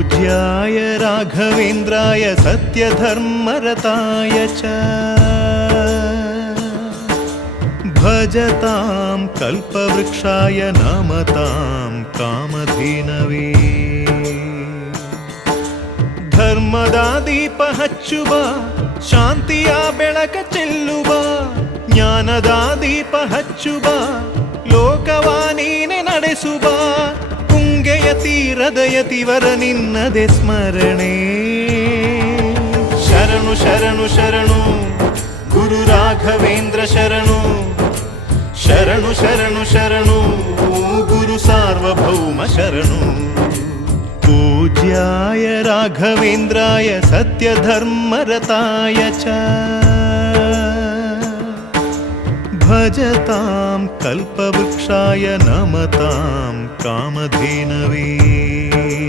पूज्याय राघवेन्द्राय सत्यधर्मरताय च भजतां कल्पवृक्षाय नमतां कामधेनवे ಧರ್ಮದ ದೀಪ ಹಚ್ಚುವ ಶಾಂತಿಯ ಬೆಳಕ ಚೆಲ್ಲುವ ಜ್ಞಾನದ ದೀಪ ಹಚ್ಚುವ ಲೋಕವ ನೀನೆ ನಡೆಸುವ ತುಂಗೆಯ ತೀರದ ಯತಿವರ ನಿನ್ನದೆ ಸ್ಮರಣೆ ಶರಣು ಶರಣು ಶರಣು ಗುರು ರಾಘವೇಂದ್ರ ಶರಣು ಶರಣು ಶರಣು ಶರಣು ಗುರು ಸಾರ್ವಭೌಮ ಶರಣು पूज्याय राघवेन्द्राय सत्यधर्मरताय च भजतां कल्पवृक्षाय नमतां कामधेनवे